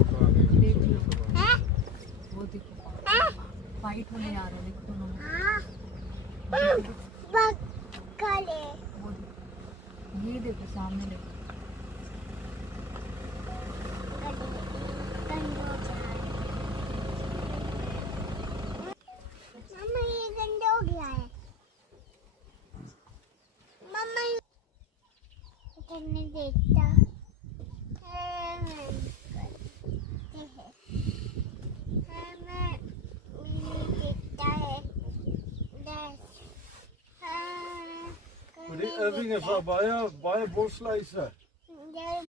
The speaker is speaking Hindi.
फोटो आ गई। देख लो वो देखो फाइट होने आ रहा है देखो दोनों में। वो देखो ये देखो सामने देखो मम्मा ये गंदा हो गया है। मम्मा करने देता Maar die Irving is daar baie bosluise.